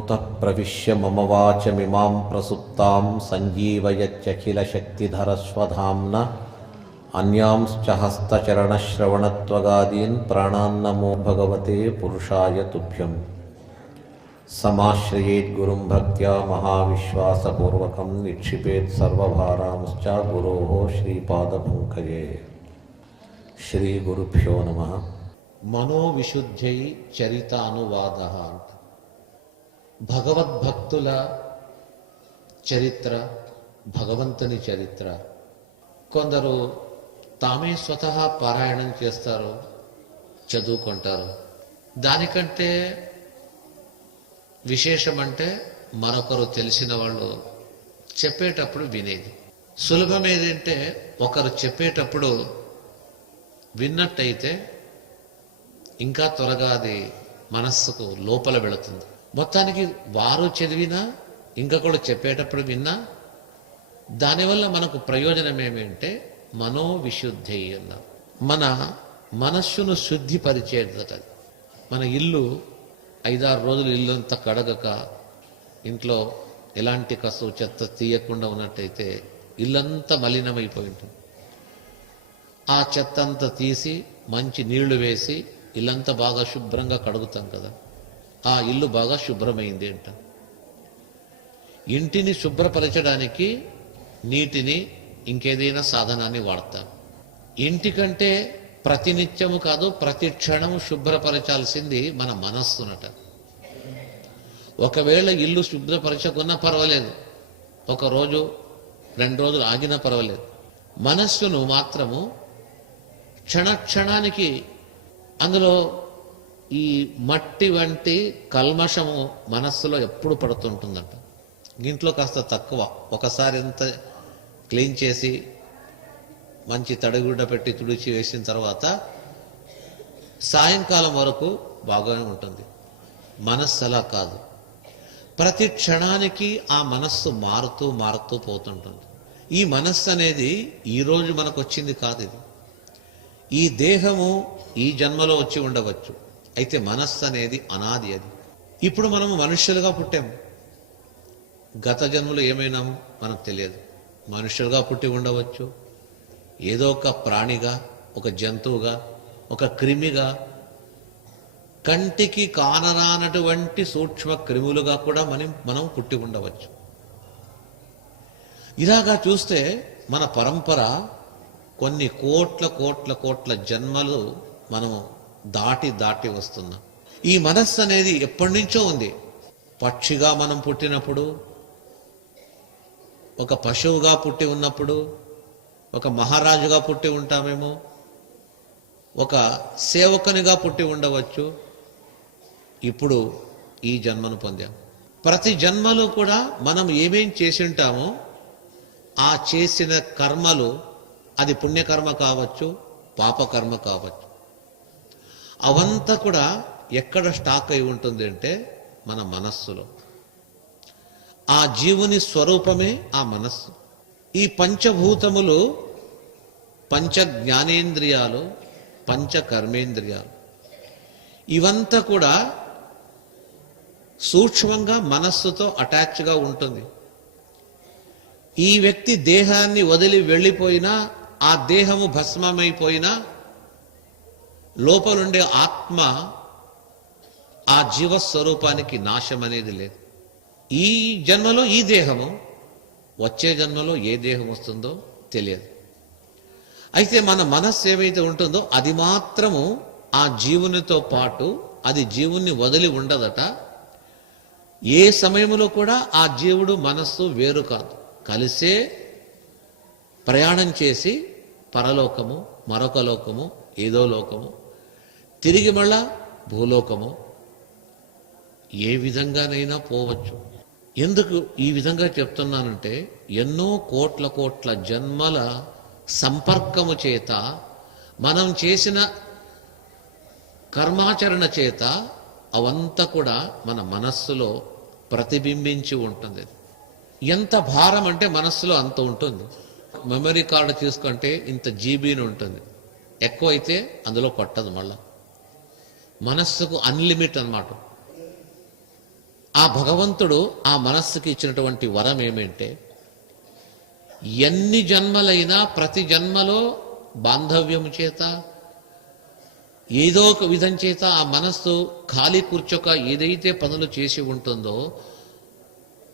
योऽन्तः प्रविश्य मम वाचमिमां प्रसुप्तां सञ्जीवयत्यखिलशक्तिधरस्वधाम्ना अन्यांश्च हस्तचरणश्रवणत्वगादीन् प्राणान्नमो भगवते पुरुषाय तुभ्यं। समाश्रयेद्गुरुं भक्त्या महाविश्वासपूर्वकं निक्षिपेत् सर्वभारांश्च गुरोः श्रीपादपङ्कजे। श्रीगुरुभ्यो नमः। మనోవిశుద్ధై చరితానువాద. భగవద్భక్తుల చరిత్ర, భగవంతుని చరిత్ర. కొందరు తామే స్వతహా పారాయణం చేస్తారు, చదువుకుంటారు. దానికంటే విశేషమంటే మరొకరు తెలిసిన వాళ్ళు చెప్పేటప్పుడు వినేది. సులభం ఏదంటే ఒకరు చెప్పేటప్పుడు విన్నట్టయితే ఇంకా త్వరగా అది మనస్సుకు లోపల వెళుతుంది. మొత్తానికి వారు చదివినా ఇంకొకడు చెప్పేటప్పుడు విన్నా దానివల్ల మనకు ప్రయోజనం ఏమంటే మనోవిశుద్ధి అన్న మన మనస్సును శుద్ధిపరిచేదట. మన ఇల్లు 5-6 రోజులు ఇల్లు అంతా కడగక ఇంట్లో ఎలాంటి కసువు చెత్త తీయకుండా ఉన్నట్టయితే ఇల్లంతా మలినమైపోయి ఉంటుంది. ఆ చెత్త అంతా తీసి మంచి నీళ్లు వేసి ఇల్లంతా బాగా శుభ్రంగా కడుగుతాం కదా, ఆ ఇల్లు బాగా శుభ్రమైంది అంట. ఇంటిని శుభ్రపరచడానికి నీటిని ఇంకేదైనా సాధనాన్ని వాడతాం. ఇంటికంటే ప్రతినిత్యము కాదు ప్రతి క్షణము శుభ్రపరచాల్సింది మన మనస్సునట. ఒకవేళ ఇల్లు శుభ్రపరచకున్నా పర్వాలేదు, 1 రోజు 2 రోజులు ఆగినా పర్వాలేదు. మనస్సును మాత్రము క్షణక్షణానికి అందులో ఈ మట్టి వంటి కల్మషము మనస్సులో ఎప్పుడు పడుతుంటుందంట. ఇంట్లో కాస్త తక్కువ, ఒకసారి ఎంత క్లీన్ చేసి మంచి తడిగుడ్డ పెట్టి తుడిచి వేసిన తర్వాత సాయంకాలం వరకు బాగానే ఉంటుంది. మనస్సు అలా కాదు, ప్రతి క్షణానికి ఆ మనస్సు మారుతూ మారుతూ పోతుంటుంది. ఈ మనస్సు అనేది ఈరోజు మనకు వచ్చింది కాదు. ఇది ఈ దేహము ఈ జన్మలో వచ్చి ఉండవచ్చు, అయితే మనస్సు అనేది అనాది. అది ఇప్పుడు మనము మనుష్యులుగా పుట్టాము, గత జన్మలో ఏమైనాము మనకు తెలియదు. మనుష్యులుగా పుట్టి ఉండవచ్చు, ఏదో ఒక ప్రాణిగా, ఒక జంతువుగా, ఒక క్రిమిగా, కంటికి కానరానటువంటి సూక్ష్మ క్రిములుగా కూడా మనం పుట్టి ఉండవచ్చు. ఇలాగా చూస్తే మన పరంపర కొన్ని కోట్ల కోట్ల కోట్ల జన్మలు మనం దాటి వస్తున్నాం. ఈ మనస్సు అనేది ఎప్పటి నుంచో ఉంది. పక్షిగా మనం పుట్టినప్పుడు, ఒక పశువుగా పుట్టి ఉన్నప్పుడు, ఒక మహారాజుగా పుట్టి ఉంటామేమో, ఒక సేవకునిగా పుట్టి ఉండవచ్చు. ఇప్పుడు ఈ జన్మను పొందాం. ప్రతి జన్మలో కూడా మనం ఏమేం చేసి ఉంటామో ఆ చేసిన కర్మలు, అది పుణ్యకర్మ కావచ్చు, పాపకర్మ కావచ్చు, అవంతా కూడా ఎక్కడ స్టాక్ అయి ఉంటుంది అంటే మన మనస్సులో. ఆ జీవుని స్వరూపమే ఆ మనస్సు. ఈ పంచభూతములు, పంచ జ్ఞానేంద్రియాలు, పంచ కర్మేంద్రియాలు, ఇవంతా కూడా సూక్ష్మంగా మనస్సుతో అటాచ్గా ఉంటుంది. ఈ వ్యక్తి దేహాన్ని వదిలి వెళ్ళిపోయినా, ఆ దేహము భస్మమైపోయినా లోపలుండే ఆత్మ, ఆ జీవస్వరూపానికి నాశం అనేది లేదు. ఈ జన్మలో ఈ దేహము, వచ్చే జన్మలో ఏ దేహం వస్తుందో తెలియదు. అయితే మన మనస్సు ఏవైతే ఉంటుందో అది మాత్రము ఆ జీవునితో పాటు, అది జీవుని వదిలి ఉండదట. ఏ సమయంలో కూడా ఆ జీవుడు మనస్సు వేరు కాదు, కలిసే ప్రయాణం చేసి పరలోకము, మరొక లోకము, ఏదో లోకము, తిరిగి మళ్ళా భూలోకము, ఏ విధంగానైనా పోవచ్చు. ఎందుకు ఈ విధంగా చెప్తున్నానంటే ఎన్నో కోట్ల కోట్ల జన్మల సంపర్కము చేత, మనం చేసిన కర్మాచరణ చేత అవంతా కూడా మన మనస్సులో ప్రతిబింబించి ఉంటుంది. ఎంత భారం అంటే మనస్సులో అంత ఉంటుంది. మెమరీ కార్డు తీసుకుంటే ఇంత జీబీని ఉంటుంది, ఎక్కువైతే అందులో పట్టదు. మళ్ళా మనస్సుకు అన్లిమిట్ అన్నమాట. ఆ భగవంతుడు ఆ మనస్సుకి ఇచ్చినటువంటి వరం ఏమంటే, ఎన్ని జన్మలైనా ప్రతి జన్మలో బాంధవ్యము చేత ఏదో ఒక విధం చేత ఆ మనస్సు ఖాళీ కూర్చోక ఏదైతే పనులు చేసి ఉంటుందో,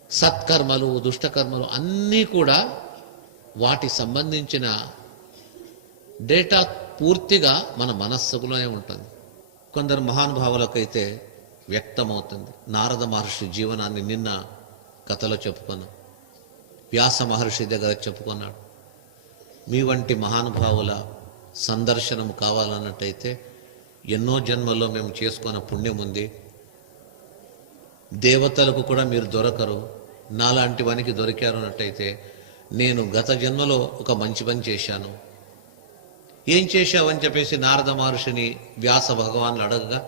సత్కర్మలు దుష్టకర్మలు అన్నీ కూడా వాటి సంబంధించిన డేటా పూర్తిగా మన మనస్సులోనే ఉంటుంది. కొందరు మహానుభావులకైతే వ్యక్తమవుతుంది. నారద మహర్షి జీవనాన్ని నిన్న కథలో చెప్పుకున్నాం. వ్యాస మహర్షి దగ్గర చెప్పుకున్నాడు. మీ వంటి మహానుభావుల సందర్శనం కావాలన్నట్టయితే ఎన్నో జన్మల్లో మేము చేసుకున్న పుణ్యం ఉంది. దేవతలకు కూడా మీరు దొరకరు, నాలాంటి వానికి దొరికారు అన్నట్టయితే నేను గత జన్మలో ఒక మంచి పని చేశాను. ఏం చేశావని చెప్పేసి నారద మహర్షిని వ్యాస భగవాన్లు అడగగా,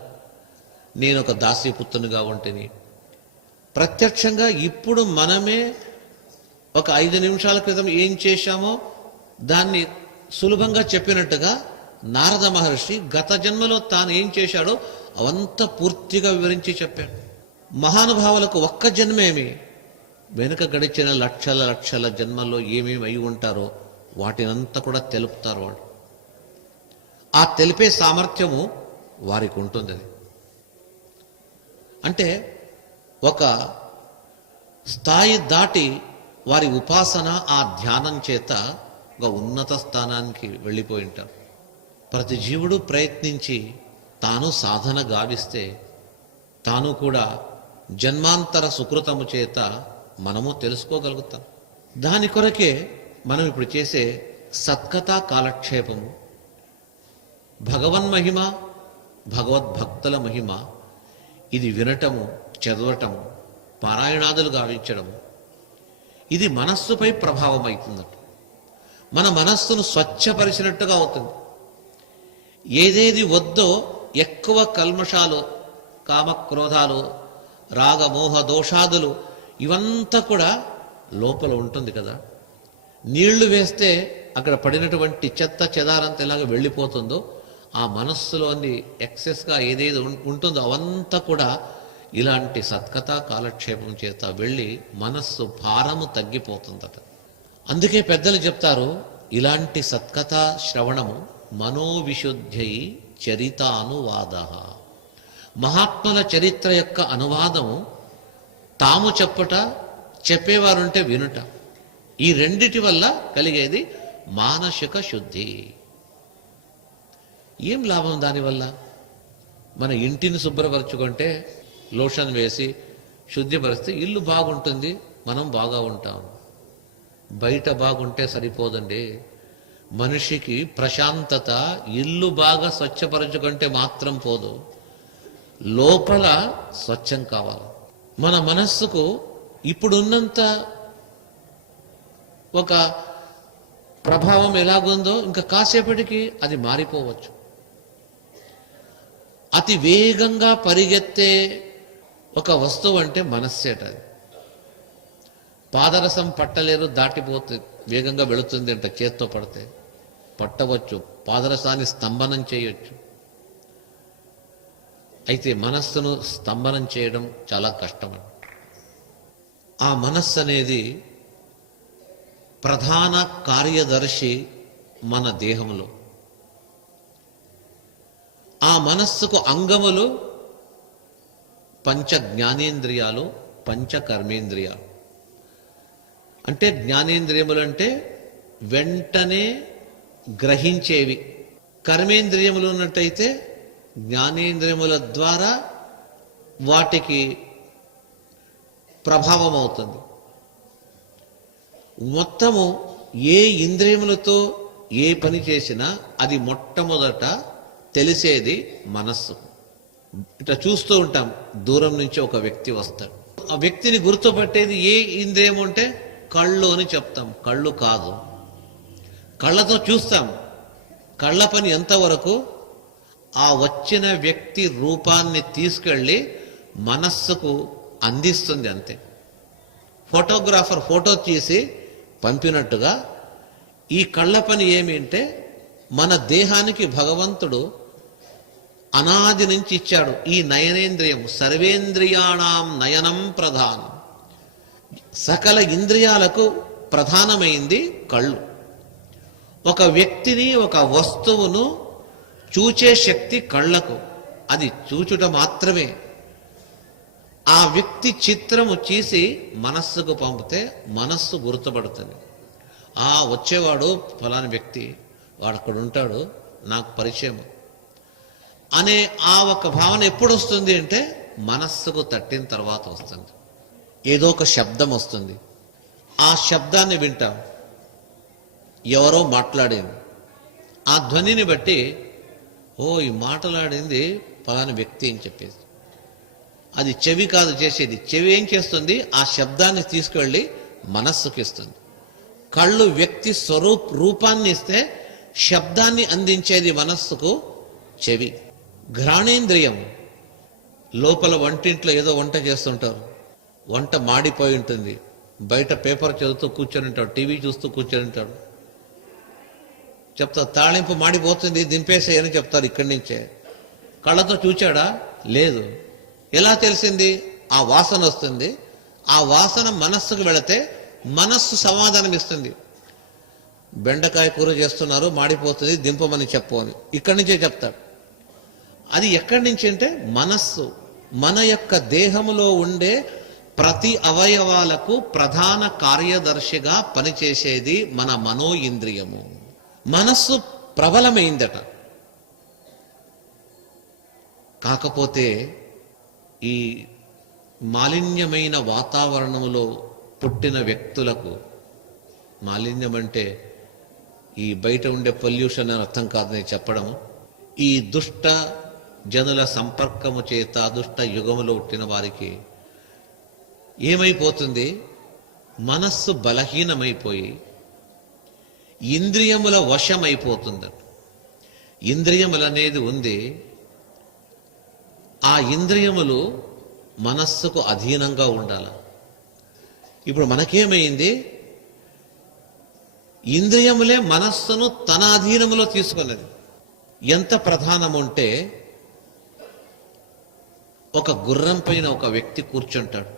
నేను ఒక దాసీపుత్రునిగా ఉంటిని. ప్రత్యక్షంగా ఇప్పుడు మనమే ఒక 5 నిమిషాల క్రితం ఏం చేశామో దాన్ని సులభంగా చెప్పినట్టుగా నారద మహర్షి గత జన్మలో తాను ఏం చేశాడో అవంతా పూర్తిగా వివరించి చెప్పాడు. మహానుభావులకు ఒక్క జన్మేమి, వెనుక గడిచిన లక్షల లక్షల జన్మల్లో ఏమేమి అయి ఉంటారో వాటినంతా కూడా తెలుపుతారు వాళ్ళు. ఆ తెలిపే సామర్థ్యము వారికి ఉంటుంది. అది అంటే ఒక స్థాయి దాటి వారి ఉపాసన ఆ ధ్యానం చేత ఒక ఉన్నత స్థానానికి వెళ్ళిపోయి ఉంటారు. ప్రతి జీవుడు ప్రయత్నించి తాను సాధన గావిస్తే తాను కూడా జన్మాంతర సుకృతము చేత మనము తెలుసుకోగలుగుతాం. దాని కొరకే మనం ఇప్పుడు చేసే సత్కథా కాలక్షేపము, భగవన్మహిమ భగవద్భక్తుల మహిమ ఇది వినటము, చదవటము, పారాయణాదులు గావించడము, ఇది మనస్సుపై ప్రభావం అవుతుందట. మన మనస్సును స్వచ్ఛపరిచినట్టుగా అవుతుంది. ఏదేది వద్దో ఎక్కువ కల్మషాలు, కామక్రోధాలు, రాగమోహ దోషాదులు ఇవంతా కూడా లోపల ఉంటుంది కదా. నీళ్లు వేస్తే అక్కడ పడినటువంటి చెత్త చెదారంతా ఎలాగ వెళ్ళిపోతుందో, ఆ మనస్సులోని ఎక్సెస్గా ఏదేది ఉంటుందో అవంతా కూడా ఇలాంటి సత్కథా కాలక్షేపం చేత వెళ్ళి మనస్సు భారము తగ్గిపోతుందట. అందుకే పెద్దలు చెప్తారు, ఇలాంటి సత్కథా శ్రవణము మనోవిశుద్ధై చరితానువాద. మహాత్ముల చరిత్ర యొక్క అనువాదము తాము చెప్పుట, చెప్పేవారుంటే వినుట, ఈ రెండిటి వల్ల కలిగేది మానసిక శుద్ధి. ఏం లాభం దానివల్ల? మన ఇంటిని శుభ్రపరచుకుంటే, లోషన్ వేసి శుద్ధిపరిస్తే ఇల్లు బాగుంటుంది, మనం బాగా ఉంటాం. బయట బాగుంటే సరిపోదండి. మనిషికి ప్రశాంతత ఇల్లు బాగా స్వచ్ఛపరచుకుంటే మాత్రం పోదు, లోపల స్వచ్ఛం కావాలి. మన మనస్సుకు ఇప్పుడున్నంత ఒక ప్రభావం ఎలాగుందో ఇంకా కాసేపటికి అది మారిపోవచ్చు. అతి వేగంగా పరిగెత్తే ఒక వస్తువు అంటే మనస్సేట. అది పాదరసం పట్టలేరు, దాటిపోతుంది, వేగంగా వెళుతుంది అంట. చేత్తో పడితే పట్టవచ్చు, పాదరసాన్ని స్తంభనం చేయొచ్చు. అయితే మనస్సును స్తంభనం చేయడం చాలా కష్టం. ఆ మనస్సు అనేది ప్రధాన కార్యదర్శి మన దేహంలో. ఆ మనస్సుకు అంగములు పంచ జ్ఞానేంద్రియాలు, పంచ కర్మేంద్రియాలు. అంటే జ్ఞానేంద్రియములు అంటే వెంటనే గ్రహించేవి. కర్మేంద్రియములు ఉన్నట్టయితే జ్ఞానేంద్రియముల ద్వారా వాటికి ప్రభావం అవుతుంది. మొత్తము ఏ ఇంద్రియములతో ఏ పని చేసినా అది మొట్టమొదట తెలిసేది మనస్సు. ఇట్లా చూస్తూ ఉంటాం, దూరం నుంచి ఒక వ్యక్తి వస్తాడు, ఆ వ్యక్తిని గుర్తుపట్టేది ఏ ఇంద్రియం అంటే కళ్ళు అని చెప్తాం. కళ్ళు కాదు, కళ్ళతో చూస్తాం. కళ్ళ పని ఎంతవరకు? ఆ వచ్చిన వ్యక్తి రూపాన్ని తీసుకెళ్ళి మనస్సుకు అందిస్తుంది, అంతే. ఫోటోగ్రాఫర్ ఫోటో తీసి పంపినట్టుగా ఈ కళ్ళ పని ఏమి అంటే, మన దేహానికి భగవంతుడు అనాది నుంచి ఇచ్చాడు. ఈ నయనేంద్రియం సర్వేంద్రియాణం నయనం ప్రధానం. సకల ఇంద్రియాలకు ప్రధానమైంది కళ్ళు. ఒక వ్యక్తిని, ఒక వస్తువును చూచే శక్తి కళ్ళకు. అది చూచుట మాత్రమే. ఆ వ్యక్తి చిత్రము చేసి మనస్సుకు పంపితే మనస్సు గుర్తుపడుతుంది. వచ్చేవాడు ఫలాని వ్యక్తి, వాడు అక్కడ ఉంటాడు, నాకు పరిచయం అనే ఆ ఒక భావన ఎప్పుడు వస్తుంది అంటే మనస్సుకు తట్టిన తర్వాత వస్తుంది. ఏదో ఒక శబ్దం వస్తుంది, ఆ శబ్దాన్ని వింటాం, ఎవరో మాట్లాడింది, ఆ ధ్వనిని బట్టి ఈ మాట్లాడింది ఫలాని వ్యక్తి అని చెప్పేసి. అది చెవి కాదు చేసేది. చెవి ఏం చేస్తుంది? ఆ శబ్దాన్ని తీసుకువెళ్ళి మనస్సుకి ఇస్తుంది. కళ్ళు వ్యక్తి రూపాన్ని ఇస్తే శబ్దాన్ని అందించేది మనస్సుకు చెవి. ఘ్రాణేంద్రియం లోపల వంటింట్లో ఏదో వంట చేస్తుంటారు, వంట మాడిపోయి ఉంటుంది, బయట పేపర్ చదువుతూ కూర్చొని ఉంటాడు, టీవీ చూస్తూ కూర్చొని ఉంటాడు, చెప్తారు తాళింపు మాడిపోతుంది దింపేసేయని చెప్తారు. ఇక్కడి నుంచే కళ్ళతో చూచాడా? లేదు. ఎలా తెలిసింది? ఆ వాసన వస్తుంది. ఆ వాసన మనస్సుకు వెళితే మనస్సు సమాధానం ఇస్తుంది. బెండకాయ కూర చేస్తున్నారు, మాడిపోతుంది, దింపమని చెప్పు అని ఇక్కడి నుంచే చెప్తాడు. అది ఎక్కడి నుంచి అంటే మనస్సు. మన యొక్క దేహములో ఉండే ప్రతి అవయవాలకు ప్రధాన కార్యదర్శిగా పనిచేసేది మన మనో ఇంద్రియము. మనస్సు ప్రబలమైందట. కాకపోతే ఈ మాలిన్యమైన వాతావరణంలో పుట్టిన వ్యక్తులకు, మాలిన్యం అంటే ఈ బయట ఉండే పొల్యూషన్ అని అర్థం కాదని చెప్పడము, ఈ దుష్ట జనుల సంపర్కము చేత దుష్ట యుగములో పుట్టిన వారికి ఏమైపోతుంది? మనస్సు బలహీనమైపోయి ఇంద్రియముల వశమైపోతుందట. ఇంద్రియములు అనేది ఉంది, ఆ ఇంద్రియములు మనస్సుకు అధీనంగా ఉండాలి. ఇప్పుడు మనకేమైంది? ఇంద్రియములే మనస్సును తన అధీనములో తీసుకున్నది. ఎంత ప్రధానం ఉంటే, ఒక గుర్రం పైన ఒక వ్యక్తి కూర్చుంటాడు.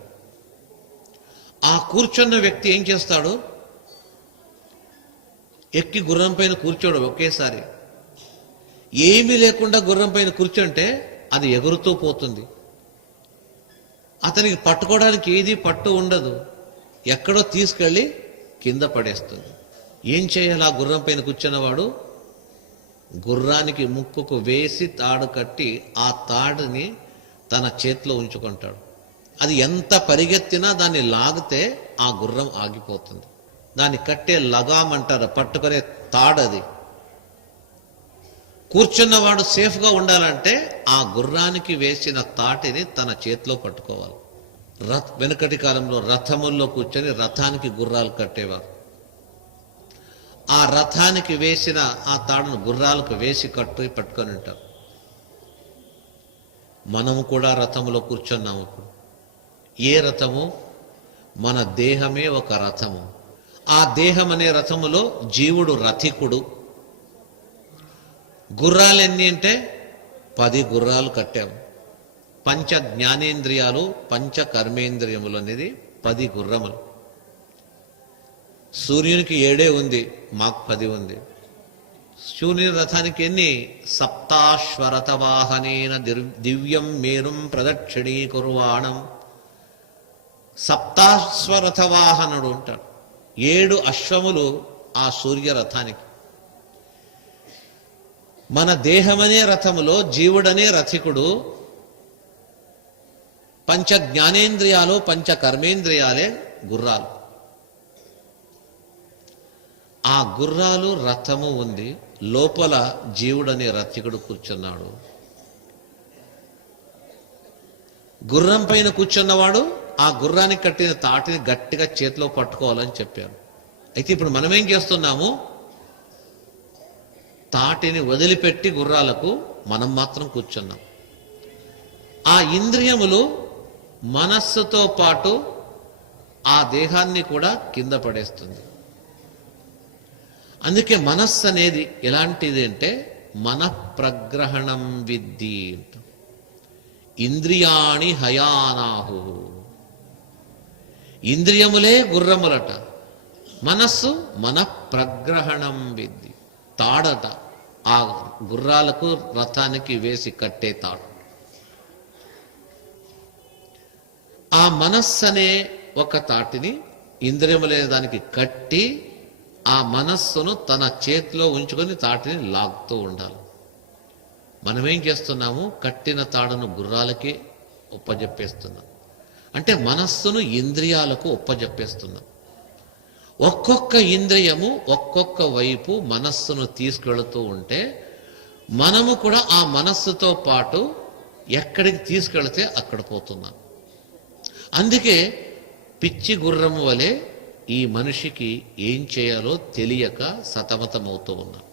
ఆ కూర్చున్న వ్యక్తి ఏం చేస్తాడు? ఎక్కి గుర్రం పైన కూర్చోడు ఒకేసారి. ఏమీ లేకుండా గుర్రం పైన కూర్చుంటే అది ఎగురుతూ పోతుంది. అతనికి పట్టుకోవడానికి ఏది పట్టు ఉండదు, ఎక్కడో తీసుకెళ్ళి కింద పడేస్తుంది. ఏం చేయాలి? ఆ గుర్రం పైన కూర్చున్నవాడు గుర్రానికి ముక్కుకు వేసి తాడు కట్టి ఆ తాడుని తన చేతిలో ఉంచుకుంటాడు. అది ఎంత పరిగెత్తినా దాన్ని లాగితే ఆ గుర్రం ఆగిపోతుంది. దాన్ని కట్టే లగాం అంటారు, పట్టుకునే తాడది. కూర్చున్నవాడు సేఫ్గా ఉండాలంటే ఆ గుర్రానికి వేసిన తాటిని తన చేతిలో పట్టుకోవాలి. వెనుకటి కాలంలో రథముల్లో కూర్చొని రథానికి గుర్రాలు కట్టేవారు. ఆ రథానికి వేసిన ఆ తాడును గుర్రాలకు వేసి పట్టుకొని ఉంటారు. మనము కూడా రథములో కూర్చున్నాము. ఇప్పుడు ఏ రథము? మన దేహమే ఒక రథము. ఆ దేహం అనే రథములో జీవుడు రథికుడు. గుర్రాలు ఎన్ని అంటే 10 గుర్రాలు కట్టాము. పంచ జ్ఞానేంద్రియాలు, పంచ కర్మేంద్రియములు అనేది 10 గుర్రములు. సూర్యునికి 7 ఉంది, మాకు 10 ఉంది. సూర్యుని రథానికి ఎన్ని? సప్తాశ్వరథ వాహనేన దివ్యం మేరుం ప్రదక్షిణీ కుర్వాణం. సప్తాశ్వరథ వాహనుడు ఉంటాడు. 7 అశ్వములు ఆ సూర్య రథానికి. మన దేహమనే రథములో జీవుడనే రథికుడు. పంచ జ్ఞానేంద్రియాలు, పంచ కర్మేంద్రియాలే గుర్రాలు. ఆ గుర్రాలు రథము ఉంది, లోపల జీవుడనే రథికుడు కూర్చున్నాడు. గుర్రం పైన కూర్చున్నవాడు ఆ గుర్రానికి కట్టిన తాటిని గట్టిగా చేతిలో పట్టుకోవాలని చెప్పారు. అయితే ఇప్పుడు మనమేం చేస్తున్నాము? తాటిని వదిలిపెట్టి గుర్రాలకు మనం మాత్రం కూర్చున్నాం. ఆ ఇంద్రియములు మనస్సుతో పాటు ఆ దేహాన్ని కూడా కింద పడేస్తుంది. అందుకే మనస్సు అనేది ఎలాంటిది అంటే మనఃప్రగ్రహణం విద్ధి. ఇంద్రియాణి హయానాహు. ఇంద్రియములే గుర్రములట, మనస్సు మనఃప్రగ్రహణం విద్ధి. తాడట, ఆ గుర్రాలకు రథానికి వేసి కట్టే తాడు. ఆ మనస్సు అనే ఒక తాటిని ఇంద్రియములే దానికి కట్టి ఆ మనస్సును తన చేతిలో ఉంచుకొని తాటిని లాగుతూ ఉండాలి. మనమేం చేస్తున్నాము? కట్టిన తాడును గుర్రాలకి ఒప్పజెప్పేస్తున్నాం. అంటే మనస్సును ఇంద్రియాలకు ఒప్పజెప్పేస్తున్నాం. ఒక్కొక్క ఇంద్రియము ఒక్కొక్క వైపు మనస్సును తీసుకెళుతూ ఉంటే మనము కూడా ఆ మనస్సుతో పాటు ఎక్కడికి తీసుకెళితే అక్కడ పోతున్నాం. అందుకే పిచ్చి గుర్రము వలె ఈ మనిషికి ఏం చేయాలో తెలియక సతమతమవుతూ ఉన్నాం.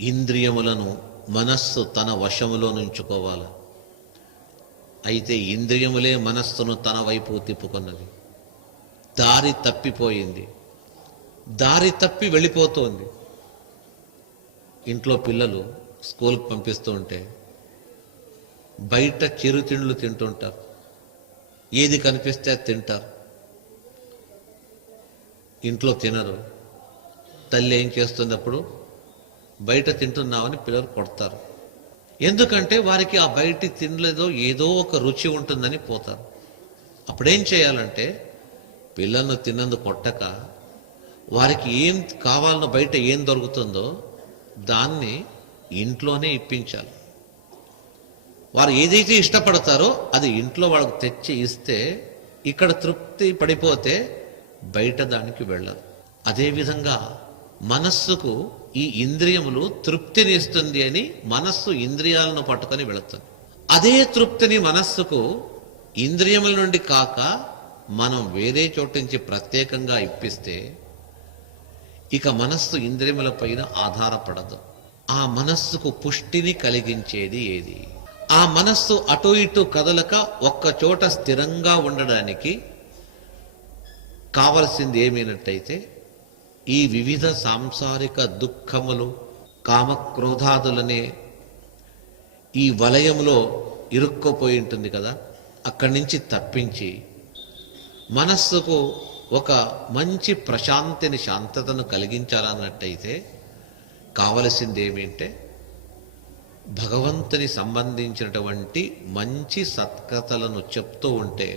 ఇంద్రియములను మనస్సు తన వశములో నుంచుకోవాలి. అయితే ఇంద్రియములే మనస్సును తన వైపు తిప్పుకున్నది. దారి తప్పిపోయింది, దారి తప్పి వెళ్ళిపోతుంది. ఇంట్లో పిల్లలు స్కూల్కి పంపిస్తూ ఉంటే బయట చిరుతిండ్లు తింటుంటారు, ఏది కనిపిస్తే అది తింటారు. ఇంట్లో తినరు. తల్లి ఏం చేస్తుంది? అప్పుడు బయట తింటున్నామని పిల్లలు కొడతారు. ఎందుకంటే వారికి ఆ బయటి తినలేదో ఏదో ఒక రుచి ఉంటుందని పోతారు. అప్పుడేం చేయాలంటే పిల్లలను తిన్నందు కొట్టక వారికి ఏం కావాలనో బయట ఏం దొరుకుతుందో దాన్ని ఇంట్లోనే ఇప్పించాలి. వారు ఏదైతే ఇష్టపడతారో అది ఇంట్లో వాళ్ళకు తెచ్చి ఇస్తే ఇక్కడ తృప్తి పడిపోతే బయట దానికి వెళ్ళరు. అదేవిధంగా మనస్సుకు ఈ ఇంద్రియములు తృప్తిని ఇస్తుంది అని మనస్సు ఇంద్రియాలను పట్టుకొని వెళుతుంది. అదే తృప్తిని మనస్సుకు ఇంద్రియముల నుండి కాక మనం వేరే చోటు నుంచి ప్రత్యేకంగా ఇప్పిస్తే ఇక మనస్సు ఇంద్రియముల పైన ఆధారపడదు. ఆ మనస్సుకు పుష్టిని కలిగించేది ఏది? ఆ మనస్సు అటు ఇటు కదలక ఒక్క చోట స్థిరంగా ఉండడానికి కావలసింది ఏమైనట్టయితే ఈ వివిధ సాంసారిక దుఃఖములు, కామక్రోధాదులనే ఈ వలయంలో ఇరుక్కుపోయి ఉంటుంది కదా, అక్కడి నుంచి తప్పించి మనస్సుకు ఒక మంచి ప్రశాంతిని, శాంతతను కలిగించాలన్నట్టయితే కావలసింది ఏమిటంటే భగవంతుని సంబంధించినటువంటి మంచి సత్కథలను చెప్తూ ఉంటే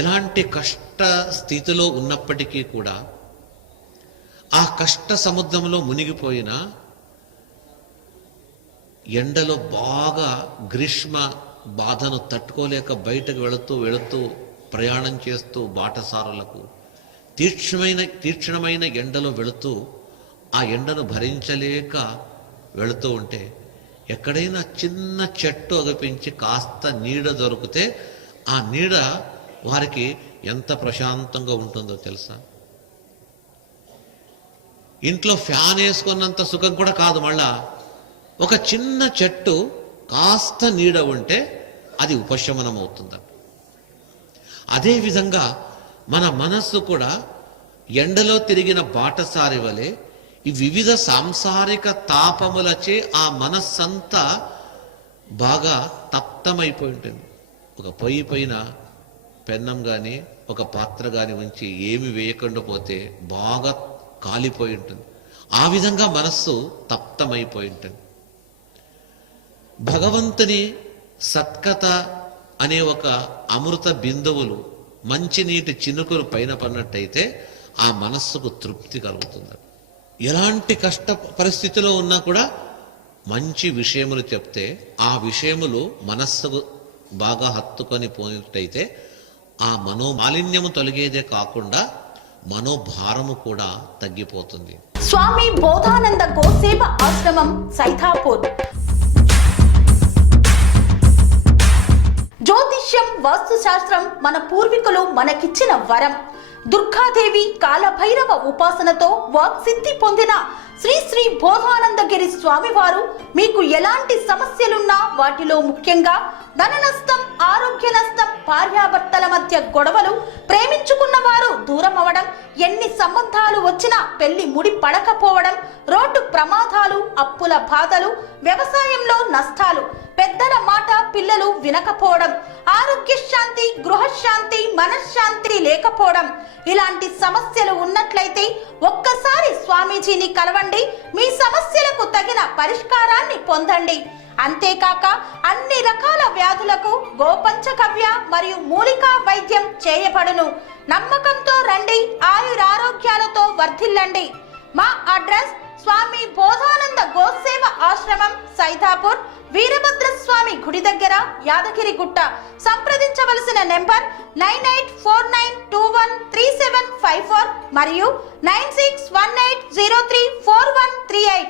ఎలాంటి కష్ట స్థితిలో ఉన్నప్పటికీ కూడా ఆ కష్ట సముద్రంలో మునిగిపోయిన ఎండలో బాగా గ్రీష్మ బాధను తట్టుకోలేక బయటకు వెళుతూ ప్రయాణం చేస్తూ బాటసారులకు తీక్షణమైన ఎండలో వెళుతూ ఆ ఎండను భరించలేక వెళుతూ ఉంటే ఎక్కడైనా చిన్న చెట్టు అగపించి కాస్త నీడ దొరికితే ఆ నీడ వారికి ఎంత ప్రశాంతంగా ఉంటుందో తెలుసా? ఇంట్లో ఫ్యాన్ వేసుకున్నంత సుఖం కూడా కాదు. మళ్ళా ఒక చిన్న చెట్టు కాస్త నీడ ఉంటే అది ఉపశమనం అవుతుంది. అదేవిధంగా మన మనస్సు కూడా ఎండలో తిరిగిన బాటసారి వలె ఈ వివిధ సాంసారిక తాపములచే ఆ మనస్సంతా బాగా తప్తమైపోయి ఉంటుంది. ఒక పొయ్యి పైన పెన్నం కానీ ఒక పాత్ర కానీ ఉంచి ఏమి వేయకుండా పోతే బాగా కాలిపోయి ఉంటుంది. ఆ విధంగా మనస్సు తప్తమైపోయి ఉంటుంది. భగవంతుని సత్కథ అనే ఒక అమృత బిందువులు, మంచినీటి చినుకులు పైన పడినట్టయితే ఆ మనస్సుకు తృప్తి కలుగుతుంది. ఎలాంటి కష్ట పరిస్థితిలో ఉన్నా కూడా మంచి విషయములు చెప్తే ఆ విషయములు మనస్సుకు బాగా హత్తుకొని పోయినట్టయితే ఆ మనోమాలిన్యము తొలగేదే కాకుండా మనోభారము కూడా తగ్గిపోతుంది. స్వామి బోధానంద గోసేవ ఆశ్రమం, సైథాపూర్. జ్యోతిష్యం, వాస్తుశాస్త్రం మన పూర్వీకులు మనకిచ్చిన వరం. దుర్గాదేవి, కాలభైరవ ఉపాసనతో వాక్సిద్ధి పొందిన శ్రీ శ్రీ బోధానందగిరి స్వామివారు మీకు ఎలాంటి సమస్యలున్నా, వాటిలో ముఖ్యంగా ధన నష్టం, ఆరోగ్య నష్టం, భార్యాభర్తల మధ్య గొడవలు, ప్రేమించుకున్న వారు దూరం అవడం, ఎన్ని సంబంధాలు వచ్చినా పెళ్లి ముడి పడకపోవడం, రోడ్డు ప్రమాదాలు, అప్పుల బాధలు, వ్యవసాయంలో నష్టాలు, పెద్దల మాట పిల్లలు వినకపోవడం, ఆరోగ్య శాంతి, గృహశాంతి, మనశ్శాంతి లేకపోవడం, ఇలాంటి సమస్యలు ఉన్నట్లయితే ఒక్కసారి స్వామీజీని కలవండి. మీ సమస్యలకు తగిన పరిష్కారాన్ని పొందండి. అంతేకాక అన్ని రకాల వ్యాధులకు గోపంచగవ్య మరియు మూలికా వైద్యం చేయబడును. నమ్మకంతో రండి, ఆయురారోగ్యాలతో వర్ధిల్లండి. మా అడ్రస్ స్వామి బోధానంద గోసేవ ఆశ్రమం, సైదాపూర్, వీరభద్రస్వామి గుడి దగ్గర, యాదగిరిగుట్ట. సంప్రదించవలసిన నెంబర్ 9849213754 మరియు 9618034138.